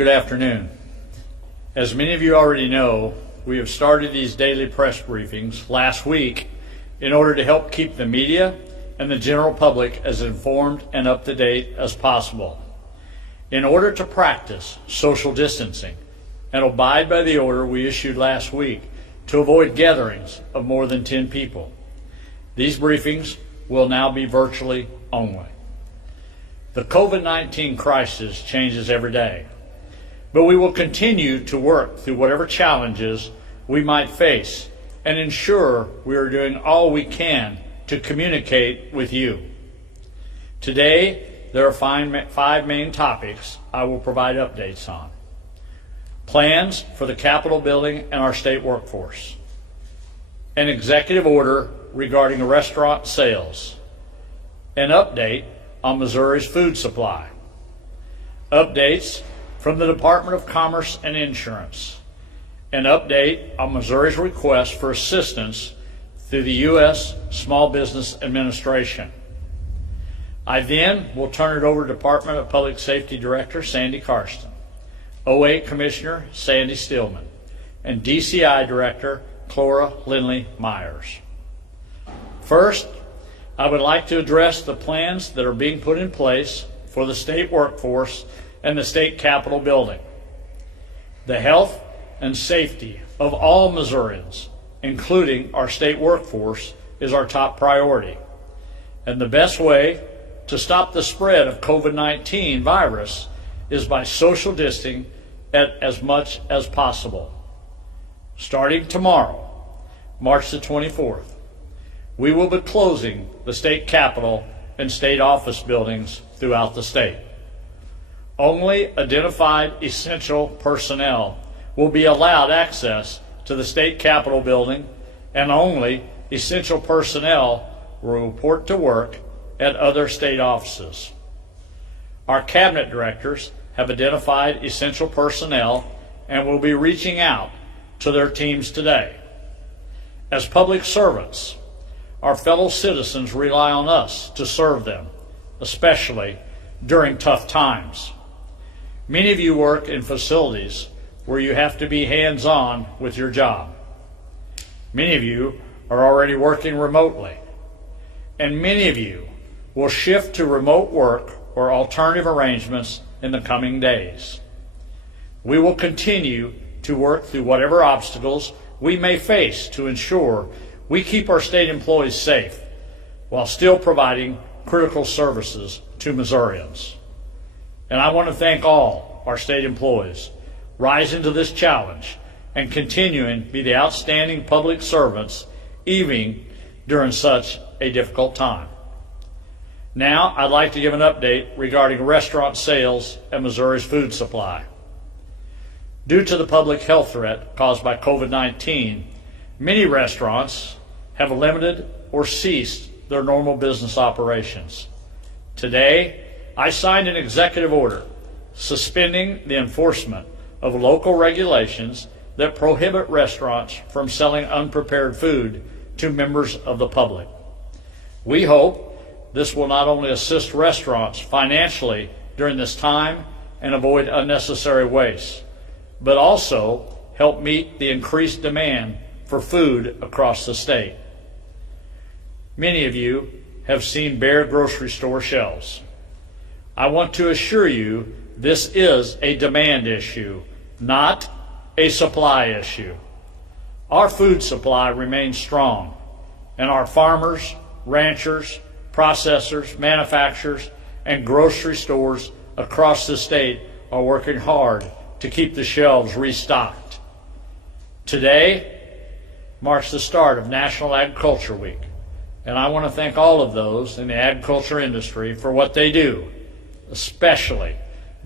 Good afternoon. As many of you already know, we have started these daily press briefings last week in order to help keep the media and the general public as informed and up to date as possible. In order to practice social distancing and abide by the order we issued last week to avoid gatherings of more than 10 people, these briefings will now be virtually only. The COVID-19 crisis changes every day, but we will continue to work through whatever challenges we might face and ensure we are doing all we can to communicate with you. Today, there are five main topics I will provide updates on. Plans for the Capitol building and our state workforce. An executive order regarding restaurant sales. An update on Missouri's food supply. Updates from the Department of Commerce and Insurance. An update on Missouri's request for assistance through the U.S. Small Business Administration. I then will turn it over to Department of Public Safety Director Sandy Karsten, OA Commissioner Sandy Stillman, and DCI Director Clora Lindley Myers. First, I would like to address the plans that are being put in place for the state workforce and the state Capitol building. The health and safety of all Missourians, including our state workforce, is our top priority. And the best way to stop the spread of COVID-19 virus is by social distancing as much as possible. Starting tomorrow, March the 24th, we will be closing the state capitol and state office buildings throughout the state. Only identified essential personnel will be allowed access to the state capitol building, and only essential personnel will report to work at other state offices. Our cabinet directors have identified essential personnel and will be reaching out to their teams today. As public servants, our fellow citizens rely on us to serve them, especially during tough times. Many of you work in facilities where you have to be hands-on with your job. Many of you are already working remotely, and many of you will shift to remote work or alternative arrangements in the coming days. We will continue to work through whatever obstacles we may face to ensure we keep our state employees safe while still providing critical services to Missourians. And I want to thank all our state employees rising to this challenge and continuing to be the outstanding public servants even during such a difficult time. Now, I'd like to give an update regarding restaurant sales and Missouri's food supply. Due to the public health threat caused by COVID-19, many restaurants have limited or ceased their normal business operations. Today, I signed an executive order suspending the enforcement of local regulations that prohibit restaurants from selling unprepared food to members of the public. We hope this will not only assist restaurants financially during this time and avoid unnecessary waste, but also help meet the increased demand for food across the state. Many of you have seen bare grocery store shelves. I want to assure you this is a demand issue, not a supply issue. Our food supply remains strong, and our farmers, ranchers, processors, manufacturers, and grocery stores across the state are working hard to keep the shelves restocked. Today marks the start of National Agriculture Week, and I want to thank all of those in the agriculture industry for what they do, especially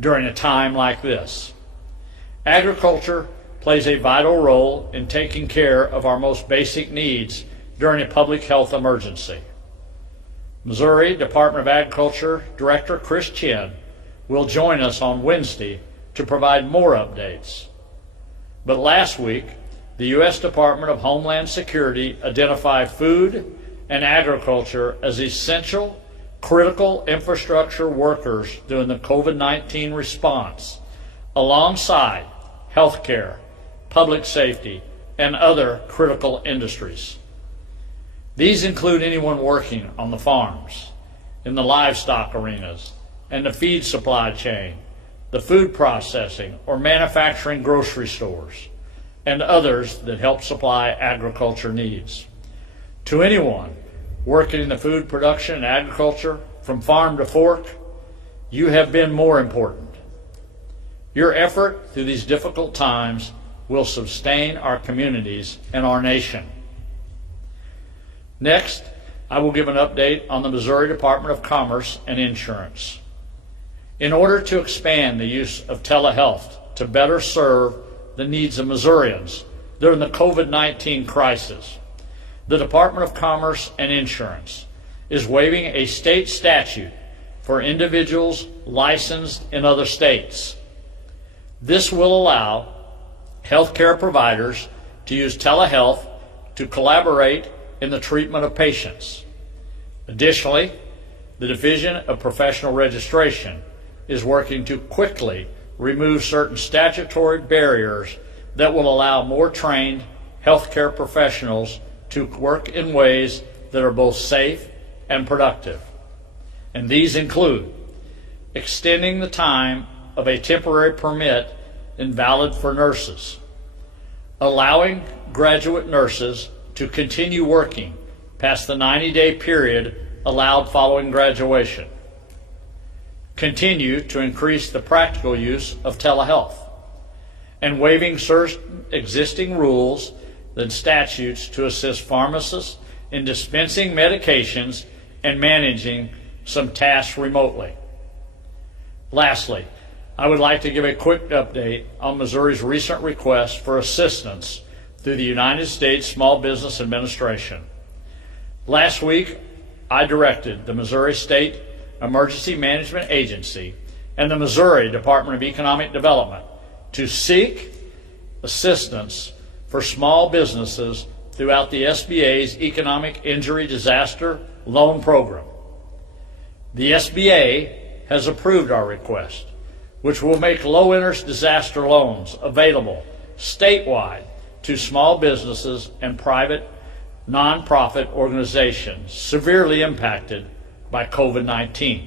during a time like this. Agriculture plays a vital role in taking care of our most basic needs during a public health emergency. Missouri Department of Agriculture Director Chris Chin will join us on Wednesday to provide more updates. But last week, the U.S. Department of Homeland Security identified food and agriculture as essential, critical infrastructure workers during the COVID-19 response, alongside healthcare, public safety, and other critical industries. These include anyone working on the farms, in the livestock arenas, and the feed supply chain, the food processing or manufacturing grocery stores, and others that help supply agriculture needs. To anyone working in the food production and agriculture from farm to fork, you have been more important. Your effort through these difficult times will sustain our communities and our nation. Next, I will give an update on the Missouri Department of Commerce and Insurance. In order to expand the use of telehealth to better serve the needs of Missourians during the COVID-19 crisis, the Department of Commerce and Insurance is waiving a state statute for individuals licensed in other states. This will allow healthcare providers to use telehealth to collaborate in the treatment of patients. Additionally, the Division of Professional Registration is working to quickly remove certain statutory barriers that will allow more trained healthcare professionals to work in ways that are both safe and productive. And these include extending the time of a temporary permit invalid for nurses, allowing graduate nurses to continue working past the 90-day period allowed following graduation, continue to increase the practical use of telehealth, and waiving certain existing rules and statutes to assist pharmacists in dispensing medications and managing some tasks remotely. Lastly, I would like to give a quick update on Missouri's recent request for assistance through the United States Small Business Administration. Last week, I directed the Missouri State Emergency Management Agency and the Missouri Department of Economic Development to seek assistance for small businesses throughout the SBA's Economic Injury Disaster Loan Program. The SBA has approved our request, which will make low-interest disaster loans available statewide to small businesses and private nonprofit organizations severely impacted by COVID-19.